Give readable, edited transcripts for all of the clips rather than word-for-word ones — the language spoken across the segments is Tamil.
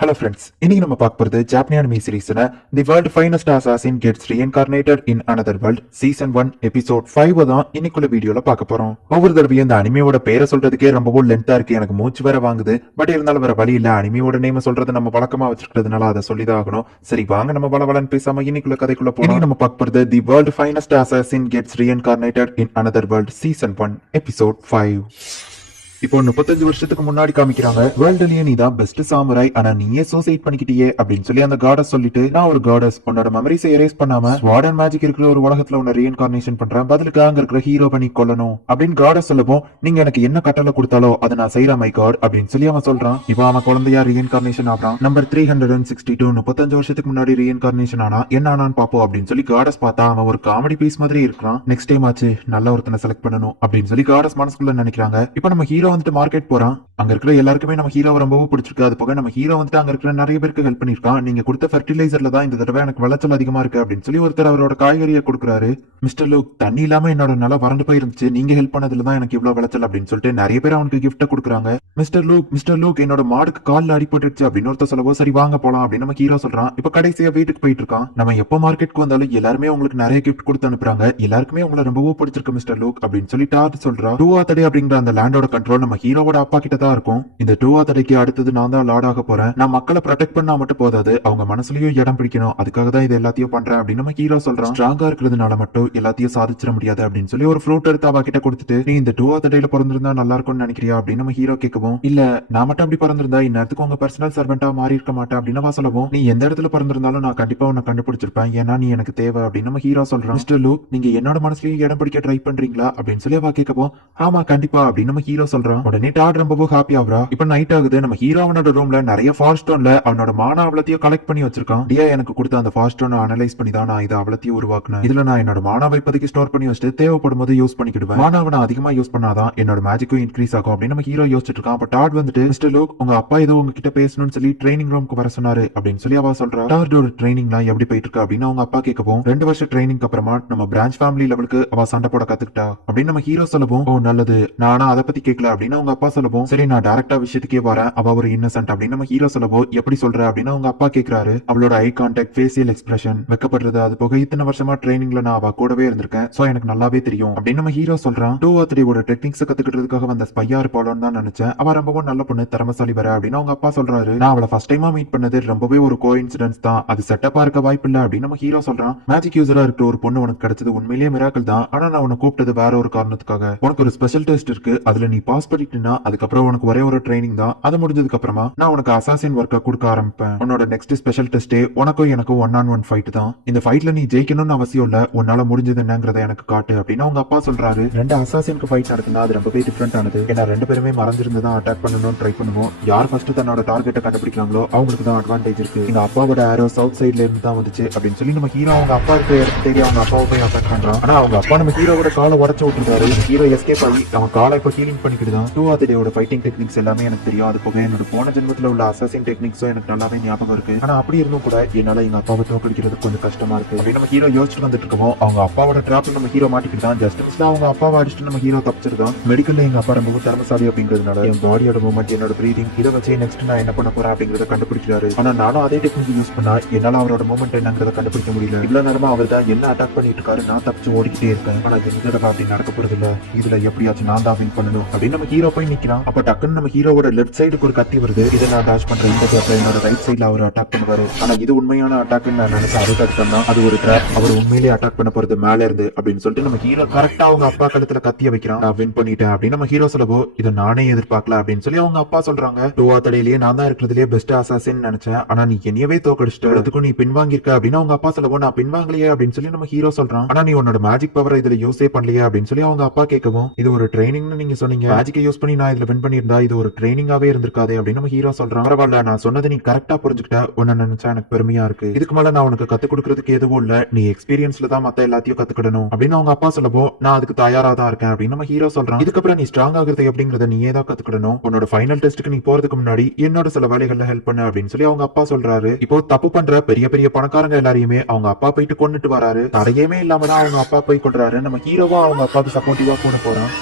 Hello friends, இன்னைக்கு நம்ம பார்க்க போறது Japanese anime சீரிஸ்ல The World Finest Assassin Gets Reincarnated in Another World season 1 episode 5 தான் இன்னைக்குள்ள வீடியோல பார்க்க போறோம். ஒவ்வொரு தடவையும் இந்த அனிமையோட பேரை சொல்றதுக்கே ரொம்பவும் லென்த்தா இருக்கு, எனக்கு மூச்சு வேற வாங்குது. பட் இருந்தாலும் வேற வழி இல்ல, அனிமையோட நேம் சொல்றது நம்ம வழக்கமா வச்சிருக்கிறதுனால அதை சொல்லிதான் ஆகணும். சரி வாங்க நம்ம பலவலன்னு பேசாம இன்னைக்குள்ள கதைக்குள்ள போறோம். இன்னைக்கு நம்ம பார்க்க போறது The World Finest Assassin Gets Reincarnated in Another World season 1 episode 5. இப்போ 35 வருஷத்துக்கு முன்னாடி காமிக்கிறாங்க, வேர்ல்டுலயே நீ தான் பெஸ்ட் சாமுராய், ஆனா நீயே சூசைட் பண்ணிக்கிட்டியே அப்படின்னு சொல்லி அந்த காடஸ் சொல்லிட்டு, நான் ஒரு காடஸ், உன்னோட மெமரிஸை எரேஸ் பண்ணாம ஸ்வாட் அண்ட் மேஜிக் இருக்கிற ஒரு உலகத்துல உன்னை ரீஇன்கார்னேஷன் பண்றேன், பதிலுக்கு அங்க இருக்கிற ஹீரோ பண்ணி கொல்லணும் அப்படின்னு காடஸ் சொல்லப்போம். நீங்க எனக்கு என்ன கட்டளை கொடுத்தாலோ அதை நான் செய்யறேன் மை காட் அப்படின்னு சொல்லி அவன் சொல்றான். இப்போ அவன் குழந்தையா ரீஇன்கார்னேஷன் ஆகிறான். நம்பர் 362 35 வருஷத்துக்கு முன்னாடி ரீஇன்கார்னேஷன் ஆனா என்ன ஆனான்னு பாப்போம் அப்படின்னு சொல்லி காடஸ் பார்த்தா அவன் ஒரு காமெடி பீஸ் மாதிரி இருக்கிறான். நெக்ஸ்ட் டைம் ஆச்சு நல்ல ஒருத்தனை செலக்ட் பண்ணணும் அப்படின்னு சொல்லி காடஸ் மனசுக்குள்ள நினைக்கிறாங்க. இப்போ நம்ம ஹீரோ வந்துட்டு மார்க்கெட் போறான். அங்க இருக்கிற எல்லாருக்குமே நம்ம ஹீரோ ரொம்பவும் பிடிச்சிருக்கு. அது போக நம்ம ஹீரோ வந்துட்டு அங்க இருக்கிற நிறைய பேருக்கு ஹெல்ப் பண்ணிருக்கான். நீங்க கொடுத்த ஃபெர்டிலைசர்ல தான் இந்த தடவை எனக்கு விளைச்சல் அதிகமா இருக்கு அப்படின்னு சொல்லி ஒருத்தர் அவரோட காய்கறியை கொடுக்குறாரு. மிஸ்டர் லூக், தண்ணி இல்லாம என்னோட நில வறண்டு போயிருந்துச்சு, நீங்க ஹெல்ப் பண்ணதுல தான் எனக்கு இவ்வளவு விளைச்சல் அப்படின்னு சொல்லிட்டு நிறைய பேர் அவனுக்கு கிஃப்ட் கொடுக்குறாங்க. மிஸ்டர் லூக் என்னோட மாடுக்கு கால்ல அடிபட்டுருச்சு அப்படின்னு ஒருத்தர் சொல்லவோ, சரி வாங்க போலாம் அப்படின்னு நம்ம ஹீரோ சொல்றான். இப்ப கடைசியா வீட்டுக்கு போயிட்டு இருக்கான். நம்ம எப்போ மார்க்கெட்டுக்கு வந்தாலும் எல்லாருமே உங்களுக்கு நிறைய கிஃப்ட் கொடுத்து அனுப்புறாங்க, எல்லாருக்குமே உங்களை ரொம்பவும் பிடிச்சிருக்கு மிஸ்டர் லூக் அப்படின்னு சொல்லி டார்ட் சொல்றா. டூ ஆத்தடே அப்படிங்கிற அந்த லேண்டோட கண்ட்ரோல் நம்ம ஹீரோவோட அப்பா கிட்ட தான் இருக்கும். இந்த டூ ஆத்தடைக்கு அடுத்தது நான் தான் லார்ட் ஆக போறேன். நான் மக்களை ப்ரொடெக்ட் பண்ணா மட்டும் போதாது, அவங்க மனசுலயும் இடம் பிடிக்கணும், அதுக்காக தான் இது எல்லாத்தையும் பண்றேன் அப்படின்னு நம்ம ஹீரோ சொல்றான். ஸ்ட்ராங்கா இருக்கிறதுனால மட்டும் எல்லாத்தையும் சாதிச்சிட முடியாது அப்படின்னு சொல்லி ஒரு ஃப்ரூட் எடுத்து அவ கிட்ட கொடுத்துட்டு, நீ இந்த டூ ஆத்தடையில பிறந்திருந்தா நல்லா இருக்கும்னு நினைக்கிறியா அப்படின்னு நம்ம ஹீரோ கேட்கவும், இல்ல நான் மட்டும் அப்படி பிறந்திருந்தா இந்நேரத்துக்கு உங்க பர்சனல் சர்வெண்டா மாறி இருக்க மாட்டேன் அப்படின்னு அவ சொல்லவும், நீ எந்த இடத்துல பிறந்திருந்தாலும் நான் கண்டிப்பா உன்னை கண்டுபிடிச்சிருப்பேன், ஏன்னா நீ எனக்கு தேவை அப்படின்னு நம்ம ஹீரோ சொல்றான். மிஸ்டர் லூக், நீங்க என்னோட மனசுலயும் இடம் பிடிக்க ட்ரை பண்றீங்களா அப்படின்னு சொல்லி அவ கேட்கவும், ஆமா கண்டிப்பா அப்படின்னு நம்ம ஹீரோ சொல்றான். உடனே டாட் ரொம்பவும் ஹாப்பி ஆகுறா. இப்ப நைட் ஆகுது. நம்ம ஹீரோ அவனோட ரூம்ல நிறைய ஃபாஸ்ட் ஸ்டோன்ல அவனோட மானா அவலத்தையும் கலெக்ட் பண்ணி வச்சிருக்கான். டியா எனக்கு கொடுத்த அந்த ஃபாஸ்ட் ஸ்டோனை அனலைஸ் பண்ணி தான் நான் இதை அவலத்தையும் உருவாக்குனேன். இதுல நான் என்னோட மானாவை இப்போதைக்கு ஸ்டோர் பண்ணி வச்சுட்டு தேவைப்படும் போது யூஸ் பண்ணிக்கிடுவேன். மானாவை நான் அதிகமா யூஸ் பண்ணாதான் என்னோட மேஜிக்கும் இன்க்ரீஸ் ஆகும் அப்படின்னு நம்ம ஹீரோ யோசிச்சுட்டு இருக்கான். அப்ப டாட் வந்துட்டு, மிஸ்டர் லூக் உங்க அப்பா ஏதோ உங்ககிட்ட பேசணும்னு சொல்லி ட்ரைனிங் ரூமுக்கு வர சொன்னாரு அப்படின்னு சொல்லி அவ சொல்றா. டார்டோட ட்ரைனிங்லாம் எப்படி போயிட்டு இருக்கு அப்படின்னு அவங்க அப்பா கேட்கவும், 2 வருஷம் ட்ரைனிங் அப்புறமா நம்ம பிரான்ச் ஃபேமிலி லெவலுக்கு அவ சண்டை போட கத்துக்கிட்டா அப்படின்னு நம்ம ஹீரோ சொல்லவும், ஓ நல்லது, நானா அதை பத்தி கேட்கல அப்படின்னு அவங்க அப்பா சொல்லவும், சரி நான் டைரக்டா விஷயத்துக்கே வரேன், அவ ஒரு இன்னசென்ட் அப்படின்னு நம்ம ஹீரோ சொல்லவோ, எப்படி சொல்ற அப்படின்னு அவங்க அப்பா கேக்குறாரு. அவளோட ஐ கான்டாக்ட், ஃபேசியல் எக்ஸ்பிரஷன், வெக்கப்படுறது, அது போக இத்தனை வருஷமா ட்ரைனிங்ல நான் அவ கூடவே இருந்திருக்கேன், சோ எனக்கு நல்லாவே தெரியும் அப்படின்னு நம்ம ஹீரோ சொல்றான். 2 or 3 டெக்னிக்ஸ் கத்துக்கிட்டதுக்காக வந்த ஸ்பையா இருப்பாளோன்னு தான் நினைச்சேன், அவ ரொம்பவும் நல்ல பொண்ணு, திறமசாலி வர அப்படின்னு அவங்க அப்பா சொல்றாரு. நான் அவளை ஃபர்ஸ்ட் டைமா மீட் பண்ணது ரொம்பவே ஒரு கோஇன்சிடென்ஸ் தான், அது செட்டப்பா இருக்க வாய்ப்பு இல்ல அப்படின்னு நம்ம ஹீரோ சொல்றான். மேஜிக் யூசரா இருக்கிற ஒரு பொண்ணு உனக்கு கிடைச்சது உண்மையிலேயே மிராக்கிள் தான், ஆனா நான் உன்னை கூப்பிட்டது வேற ஒரு காரணத்துக்காக. உனக்கு ஒரு ஸ்பெஷல் டெஸ்ட் இருக்கு, அதுல நீ பாஸ் பண்ணிட்டீங்கன்னா அதுக்கப்புறம் உனக்கு ஒரே ஒரு ட்ரைனிங் தான், அது முடிஞ்சதுக்கு அப்புறமா நான் உனக்கு அசாசின் வர்க்க கொடுக்க ஆரம்பிப்பேன். உன்னோட நெக்ஸ்ட் ஸ்பெஷல் டெஸ்டே உனக்கும் எனக்கும் 1-on-1 ஃபைட் தான். இந்த ஃபைட்ல நீ ஜெயிக்கணும்னு அவசியம் இல்ல, உன்னால முடிஞ்சது என்னங்கறத எனக்கு காட்டு அப்படின்னு அவங்க அப்பா சொல்றாரு. 2 அசாசினுக்கு ஃபைட் நடக்குதுன்னா அது ரொம்பவே டிஃபரெண்ட் ஆனது. ஏன்னா 2 பேருமே மறைஞ்சிருந்து தான் அட்டாக் பண்ணணும்னு ட்ரை பண்ணுவோம். யார் ஃபர்ஸ்ட் தன்னோட டார்கெட்டை கண்டுபிடிக்கிறாங்களோ அவங்களுக்கு தான் அட்வான்டேஜ் இருக்கு. எங்க அப்பாவோட ஆரோ சவுத் சைட்ல இருந்து தான் வந்துச்சு அப்படின்னு சொல்லி நம்ம ஹீரோ அவங்க அப்பா இருக்க இடத்து தேடி அவங்க அப்பாவை போய் அட்டாக் பண்றான். ஆனா அவங்க அப்பா நம்ம ஹீரோவோட காலை உடச்சு விட்டுருக்காரு. ஹீரோ எஸ்கேப் ஆகி அவன் காலை இப்ப ஹீலிங் பண்ணிக்கிட்டு தான். 2 or 3 ஃபைட்டிங் டெக்னிக்ஸ் எல்லாமே எனக்கு தெரியும், அது போக என்னோட போன ஜென்மத்துல உள்ள அசாசின் டெக்னிக்ஸும் எனக்கு நல்லாவே ஞாபகம் இருக்கு. ஆனா அப்படி இருந்தும் கூட என்னால எங்க அப்பாவை தோக்கடிக்கிறது கொஞ்சம் கஷ்டமா இருக்கு அப்படின்னு நம்ம ஹீரோ யோசிச்சுட்டு வந்துட்டு இருக்கோம். அவங்க அப்பாவோட டிராப்ல நம்ம ஹீரோ மாட்டிக்கிட்டு தான். ஜஸ்ட் மிஸ்ல அவங்க அப்பாவை அடிச்சுட்டு நம்ம ஹீரோ தப்பிச்சிருக்கான். மெடிக்கல்ல எங்க அப்பா ரொம்ப திறமசாலி அப்படிங்கிறதுனால என் பாடியோட மூவ்மெண்ட், என்னோட பிரீதிங், இதை வச்சு நெக்ஸ்ட் நான் என்ன பண்ண போறேன் அப்படிங்கறத கண்டுபிடிக்கிறாரு. ஆனா நானும் அதே டெக்னிக் யூஸ் பண்ணா என்னால அவரோட மூவ்மெண்ட் என்னங்கிறத கண்டுபிடிக்க முடியல. இவ்வளவு நேரமா அவர் தான் என்ன அட்டாக் பண்ணிட்டு இருக்காரு, நான் தப்பிச்சு ஓடிக்கிட்டே இருக்கேன். ஆனா இந்த தடவை அப்படி நடக்க போறது இல்ல, இதுல எப்படியாச்சும் நான் தான் வின் பண்ணணும் அப்படின்னு நம்ம ஹீரோ போய் நிக்கிறான். அப்ப டக்குன்னு நம்ம ஹீரோவோட லெஃப்ட் சைடுக்கு ஒரு கத்தி வருது. இதை நான் டாஷ் பண்றேன். இந்த கேப்ல என்னோட ரைட் சைட்ல அவர் அட்டாக் பண்ணுவாரு. ஆனா இது உண்மையான அட்டாக்னு நான் நினைச்சேன். அது தடுத்தோம்னா அது ஒரு ட்ராப், அவர் உண்மையிலேயே அட்டாக் பண்ண போறது மேல இருந்து அப்படின்னு சொல்லிட்டு நம்ம ஹீரோ கரெக்டா அவங்க அப்பா கழுத்துல கத்திய வைக்கிறான். நான் வின் பண்ணிட்டேன் அப்படின்னு நம்ம ஹீரோ சொல்லவோ, இதை நானே எதிர்பார்க்கல அப்படின்னு சொல்லி அவங்க அப்பா சொல்றாங்க. 2 or 3 நான் தான் இருக்கிறதுலயே பெஸ்ட் அசாசின் நினைச்சேன், ஆனா நீ என்னையவே தோக்கடிச்சிட்டு அதுக்கும் நீ பின்வாங்கிருக்க அப்படின்னு அவங்க அப்பா சொல்லவோ, நான் பின்வாங்கலையே அப்படின்னு சொல்லி நம்ம ஹீரோ சொல்றான். ஆனா நீ உன்னோட மேஜிக் பவரை இதுல யூஸே பண்ணலையே அப்படின்னு சொல்லி அவங்க அப்பா கேட்கவும், இது ஒரு ட்ரைனிங்னு நீங்க சொன்னீங்க, மேஜிக்கை யூஸ் பண்ணி நான் இதுல வின் பண்ணியிருந்தா இது ஒரு ட்ரைனிங்காவே இருந்திருக்காதே அப்படின்னு நம்ம ஹீரோ சொல்றான். பரவாயில்ல, நான் சொன்னதை நீ கரெக்டா புரிஞ்சுக்கிட்ட, உன்ன நினைச்சா எனக்கு பெருமையா இருக்கு. இதுக்கு மேல நான் உனக்கு கத்து கொடுக்கறதுக்கு எதுவும் இல்ல, நீ எக்ஸ்பீரியன்ஸ்ல தான் மத்த எல்லாத்தையும் கத்துக்கிடணும் அப்படின்னு அவங்க அப்பா சொல்லப்போ, நான் அதுக்கு தயாரா தான் இருக்கேன் அப்படின்னு நம்ம ஹீரோ சொல்றான். இதுக்கப்புறம் நீ ஸ்ட்ராங் ஆகுறது எப்படிங்கறத நீயே தான் கத்துக்கிடணும். உன்னோட ஃபைனல் டெஸ்ட்டுக்கு நீ போறதுக்கு முன்னாடி என்னோட சில வேலைகள்ல ஹெல்ப் பண்ணு அப்படின்னு சொல்லி அவங்க அப்பா சொல்றாரு. இப்போ தப்பு பண்ற பெரிய பெரிய பணக்காரங்க எல்லாரையுமே அவங்க அப்பா போயிட்டு கொண்டுட்டு வராரு. தடையுமே இல்லாம தான் அவங்க அப்பா போய் கொள்றாரு. நம்ம ஹீரோவா அவங்க அப்பாவுக்கு சப்போர்ட்டிவா கூட போறான்.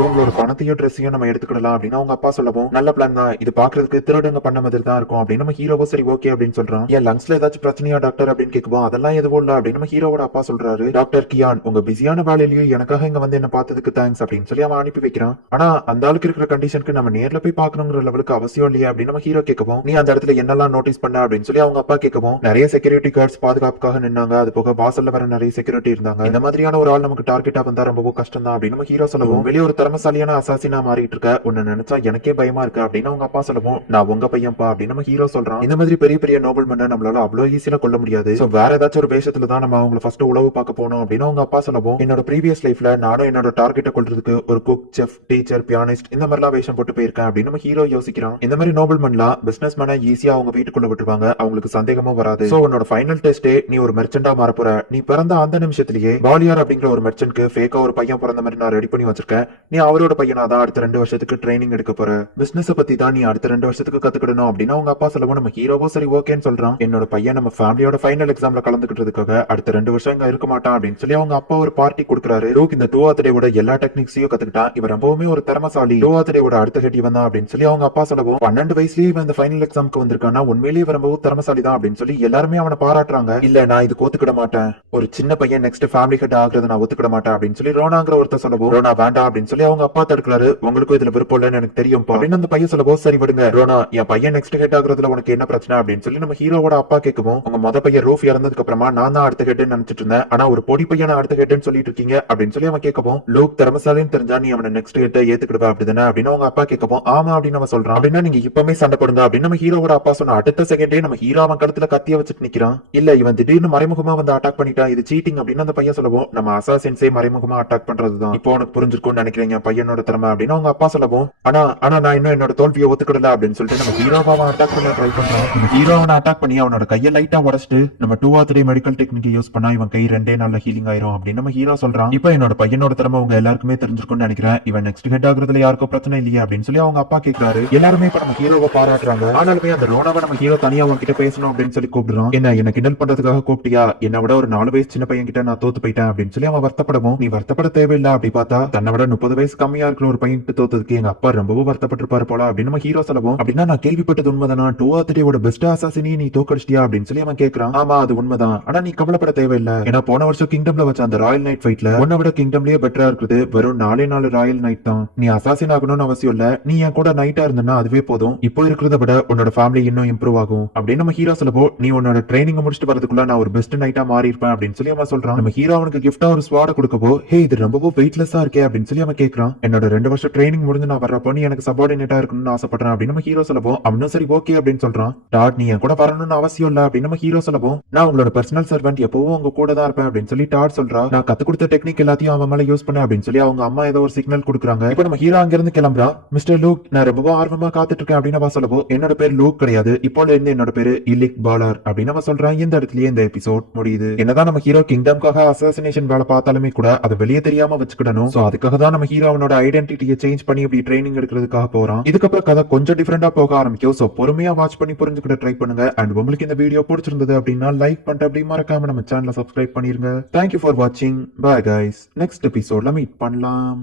இவங்களோட பணத்தையும் ட்ரெஸ்ஸையும் நம்ம எடுத்துக்கிடலாம் அப்படின்னு அவங்க அப்பா சொல்லவும், நல்ல பிளான் தான், இது பாக்குறதுக்கு திருடுங்க பண்ண மாதிரி தான் இருக்கும் அப்படின்னு நம்ம ஹீரோவோ சரி ஓகே அப்படின்னு சொல்றான். என் லங்ஸ்ல ஏதாச்சும் பிரச்சனையா டாக்டர் அப்படின்னு கேட்குவோம், அதெல்லாம் எதுவும் இல்ல அப்படின்னு நம்ம ஹீரோவோட அப்பா சொல்றாரு. டாக்டர் கியான், உங்க பிஸியான வேலையிலயும் எனக்காக இங்க வந்து என்ன பார்த்ததுக்கு தேங்க்ஸ் அப்படின்னு சொல்லி அவன் அனுப்பி வைக்கிறான். ஆனா அந்த ஆளுக்கு இருக்கிற கண்டிஷனுக்கு நம்ம நேர்ல போய் பாக்கணுங்கிற லெவலுக்கு அவசியம் இல்லையா அப்படின்னு நம்ம ஹீரோ கேட்கவும், நீ அந்த இடத்துல என்னெல்லாம் நோட்டீஸ் பண்ண அப்படின்னு சொல்லி அவங்க அப்பா கேட்கவும், நிறைய செக்யூரிட்டி கார்ட்ஸ் பாதுகாப்புக்காக நின்னாங்க, அது போக வாசல்ல வர நிறைய செக்யூரிட்டி இருந்தாங்க, இந்த மாதிரியான ஒரு ஆள் நமக்கு டார்கெட்டா வந்தா ரொம்பவும் கஷ்டம் தான் அப்படின்னு நம்ம ஹீரோ சொல்லவும், வெளியே ஒரு திறமசாலியான அசாசினா மாறிட்டு இருக்க, உன்னை நினைச்சா எனக்கே பயமா இருக்கு அப்படின்னு அவங்க அப்பா சொல்லவும், நான் உங்க பையன்பா அப்படின்னு நம்ம ஹீரோ சொல்றான். இந்த மாதிரி பெரிய பெரிய நோபல் மன்ன நம்மளால அவ்வளவு ஈஸியா கொள்ள முடியாது, சோ வேற ஏதாச்சும் ஒரு வேஷத்துல தான் நம்ம அவங்களை ஃபர்ஸ்ட் உளவு பார்க்க போனோம் அப்படின்னு அவங்க அப்பா சொல்லவும், என்னோட ப்ரீவியஸ் லைஃப்ல நானும் என்னோட டார்கெட்டை கொள்றதுக்கு ஒரு குக், செஃப், டீச்சர், பியானிஸ்ட் இந்த மாதிரிலாம் வேஷம் போட்டு போயிருக்கேன் அப்படின்னு நம்ம ஹீரோ யோசிக்கிறான். இந்த மாதிரி நோபல் மன்லாம் பிசினஸ் மேன ஈஸியா அவங்க வீட்டுக்குள்ள விட்டுருவாங்க, அவங்களுக்கு சந்தேகமும் வராது. சோ உன்னோட ஃபைனல் டெஸ்டே நீ ஒரு மெர்ச்சண்டா மாற போற, நீ பிறந்த அந்த நிமிஷத்திலேயே பாலியார் அப்படிங்கிற ஒரு மெர்ச்சன்ட்க்கு ஃபேக்கா ஒரு பையன் பிறந்த மாதிரி நான் ரெடி பண்ணி வச்சிருக்கேன், நீ அவரோட பையனா தான் அடுத்த 2 வருஷத்துக்கு ட்ரைனிங் எடுக்க போற, பிசினஸ் பத்தி தான் நீ அடுத்த 2 வருஷத்துக்கு கத்துக்கிடணும் அப்படின்னு அவங்க அப்பா சொல்லவும், நம்ம ஹீரோவோ சரி ஓகேன்னு சொல்றான். என்னோட பையன் நம்ம ஃபேமிலியோட ஃபைனல் எக்ஸாம்ல கலந்துக்கிட்டதுக்காக அடுத்த 2 வருஷம் இங்க இருக்க மாட்டான் அப்படின்னு சொல்லி அவங்க அப்பா ஒரு பார்ட்டி கொடுக்குறாரு. லூக் இந்த டூ ஆத்தடேவோட எல்லா டெக்னிக்ஸையும் கத்துக்கிட்டான், இவன் ரொம்பவுமே ஒரு திறமசாலி, டூ ஆத்தடேவோட அடுத்த ஹெட் இவன் தான் அப்படின்னு சொல்லி அவங்க அப்பா சொல்லவும், 12 வயசுலயே இவன் இந்த ஃபைனல் எக்ஸாம்க்கு வந்திருக்கானா, உண்மையிலேயே இவன் ரொம்பவும் திறமசாலி தான் அப்படின்னு சொல்லி எல்லாருமே அவனை பாராட்டுறாங்க. இல்ல நான் இது ஒத்துக்கிட மாட்டேன், ஒரு சின்ன பையன் நெக்ஸ்ட் ஃபேமிலி ஹெட் ஆகுறது நான் ஒத்துக்கிட மாட்டேன் அப்படின்னு சொல்லி ரோனாங்கிற ஒருத்தர் சொல்லவும், ரோனா வேண்டாம் அப்படின்னு சொல்லி அவங்க அப்பா தடுக்கிறாரு. உங்களுக்கும் இதுல விருப்பம் இல்லைன்னு எனக்கு தெரியும் அப்படின்னு அந்த பையன் சொல்லவோ, சரி விடுங்க ரோனா, என் பையன் நெக்ஸ்ட் ஹெட் ஆகுறதுல உனக்கு என்ன பிரச்சனை அப்படின்னு சொல்லி நம்ம ஹீரோவோட அப்பா கேட்கவும், உங்க மொத பையன் ரூஃப் இறந்ததுக்கு அப்புறமா நான் தான் அடுத்த ஹெட்னு நினைச்சிட்டு இருந்தேன், ஆனா ஒரு பொடி பையன் அடுத்த ஹெட்னு சொல்லிட்டு இருக்கீங்க அப்படின்னு சொல்லி அவன் கேட்கவும், லூக் திறமசாலின்னு தெரிஞ்சா நீ அவனை நெக்ஸ்ட் ஹெட்டை ஏத்துக்கிடுவா அப்படிதானே அப்படின்னு அவங்க அப்பா கேட்கவும், ஆமா அப்படின்னு அவன் சொல்றான். அப்படின்னா நீங்க இப்பவுமே சண்டை போடுங்க அப்படின்னு நம்ம ஹீரோவோட அப்பா சொன்ன அடுத்த செகண்டே நம்ம ஹீரோ அவன் கழுத்துல கத்திய வச்சுட்டு நிக்கிறான். இல்ல இவன் திடீர்னு மறைமுகமா வந்து அட்டாக் பண்ணிட்டான், இது சீட்டிங் அப்படின்னு அந்த பையன் சொல்லவும், நம்ம அசாசின்ஸே மறைமுகமா அட்டாக் பண்றதுதான், இப்போ உனக்கு புரிஞ்சிருக்கும்னு நினைக்கிறீங்க பையனோட திறமை அப்படின்னு அவங்க அப்பா சொல்லவும், ஆனா நான் இன்னும் என்னோட தோல்வியை ஒத்துக்கிடல அப்படின்னு சொல்லிட்டு நம்ம ஹீரோவை அட்டாக் பண்ண ட்ரை பண்றான். நம்ம ஹீரோ அவனை அட்டாக் பண்ணி அவனோட கையை லைட்டா உடைச்சிட்டு, நம்ம 2 or 3 மெடிக்கல் டெக்னிக் யூஸ் பண்ணா இவன் கை 2 நாள்ல ஹீலிங் ஆயிரும் அப்படின்னு நம்ம ஹீரோ சொல்றான். இப்போ என்னோட பையனோட திறமை உங்க எல்லாருக்குமே தெரிஞ்சிருக்கும்னு நினைக்கிறேன், இவன் நெக்ஸ்ட் ஹெட் ஆகுறதுல யாருக்கும் பிரச்சனை இல்லையா அப்படின்னு சொல்லி அவங்க அப்பா கேட்கிறாரு. எல்லாருமே இப்ப நம்ம ஹீரோவை பாராட்டுறாங்க. ஆனாலுமே அந்த ரோனாவை நம்ம ஹீரோ தனியா உங்ககிட்ட பேசணும் அப்படின்னு சொல்லி கூப்பிடுறான். என்ன கிண்டல் பண்றதுக்காக கூப்பிட்டியா, என்னை விட ஒரு 4 வயசு சின்ன பையன் கிட்ட நான் தோத்து போயிட்டேன் அப்படின்னு சொல்லி அவன் வருத்தப்படவும், நீ வருத்தப்பட தேவையில்லை, அப்படி பார்த்தா தன்னை விட 30 வயசு கம்மியா இருக்கிற ஒரு பையன் கிட்ட தோத்ததுக்கு எங்க அப்பா ரொம்பவும் வருத்தப்பட்டிருப்பாரு போல அப்படின்னு நம்ம ஹீரோ சொல்லவும், அப்படின்னா நான் கேள்விப்பட்டது உண்மைதானா, 2 or 3 பெஸ்ட் அசாசினி நீ தோக்கடிச்சிட்டியா அப்படின்னு சொல்லி அவன் கேட்கறான். ஆமா அது உண்மைதான், ஆனா நீ கவலைப்பட தேவையில்லை, ஏன்னா போன வருஷம் கிங்டம்ல வச்ச அந்த ராயல் நைட் ஃபைட்ல உன்னை விட கிங்டம்லயே பெட்டரா இருக்குது வெறும் 4 ராயல் நைட் தான், நீ அசாசின் ஆகணும்னு அவசியம் இல்ல, நீ என் கூட நைட்டா இருந்தனா அதுவே போதும், இப்போ இருக்கிறத விட உன்னோட ஃபேமிலி இன்னும் இம்ப்ரூவ் ஆகும் அப்படின்னு நம்ம ஹீரோ சொல்லவோ, நீ உன்னோட ட்ரைனிங் முடிச்சுட்டு வரதுக்குள்ள நான் ஒரு பெஸ்ட் நைட்டா மாறி இருப்பேன் அப்படின்னு சொல்லி அவன் சொல்றான். நம்ம ஹீரோ அவனுக்கு கிஃப்டா ஒரு ஸ்வாட கொடுக்கவோ, ஹே இது ரொம்பவும் வெயிட்லெஸ்ஸா இருக்கே அப்படின்னு சொல்லி அவன் கேட்கறான். என்னோட 2 வருஷம் ட்ரைனிங் முடிஞ்சு நான் வர்றப்போ நீ எனக்கு சபார்டினேட்டா இருக்கணும்னு ஆசைப்படுறேன் அப்படின்னு நம்ம ஹீரோ சொல்லவும், அவனும் சரி ஓகே அப்படின்னு சொல்றான். டாட் நீ என் கூட வரணும்னு அவசியம் இல்ல அப்படின்னு நம்ம ஹீரோ சொல்லவும், நான் உங்களோட பர்சனல் சர்வெண்ட் எப்பவும் உங்க கூட தான் இருப்பேன் அப்படின்னு சொல்லி டாட் சொல்றா. நான் கத்து கொடுத்த டெக்னிக் எல்லாத்தையும் அவன் மேல யூஸ் பண்ண அப்படின்னு சொல்லி அவங்க அம்மா ஏதோ ஒரு சிக்னல் கொடுக்குறாங்க. இப்போ நம்ம ஹீரோ அங்க இருந்து கிளம்புறா. மிஸ்டர் லூக் நான் ரொம்ப ஆர்வமா காத்துட்டு இருக்கேன் அப்படின்னு அவன் சொல்லவும், என்னோட பேர் லூக் கிடையாது, இப்போல இருந்து என்னோட பேரு இலிக் பாலர் அப்படின்னு அவன் சொல்றான். இந்த இடத்துலயே இந்த எபிசோட் முடியுது. என்னதான் நம்ம ஹீரோ கிங்டம்காக அசாசினேஷன் வேலை பார்த்தாலுமே கூட அதை வெளியே தெரியாம வச்சுக்கிடணும், சோ அதுக்காக தான் நம்ம ஹீரோ அவனோட ஐடென்டிட்டியை சேஞ்ச் பண்ணி இப்படி ட்ரைனிங் எடுக்கிறதுக்காக போறான். இதுக்கப்புறம் கதை கொஞ்சம் டிஃபரெண்டா போக ஆரம்பிக்கும், சோ பொறுமையா வாட்ச் பண்ணி புரிஞ்சுக்கிட்ட ட்ரை பண்ணுங்க. அண்ட் உங்களுக்கு இந்த வீடியோ பிடிச்சிருந்தது அப்படின்னா லைக் பண்ணிட்டு அப்படி மறக்காம நம்ம சேனலை சப்ஸ்கிரைப் பண்ணிருங்க. தேங்க்யூ ஃபார் வாட்சிங். பை கைஸ், நெக்ஸ்ட் எபிசோட்ல மீட் பண்ணலாம்.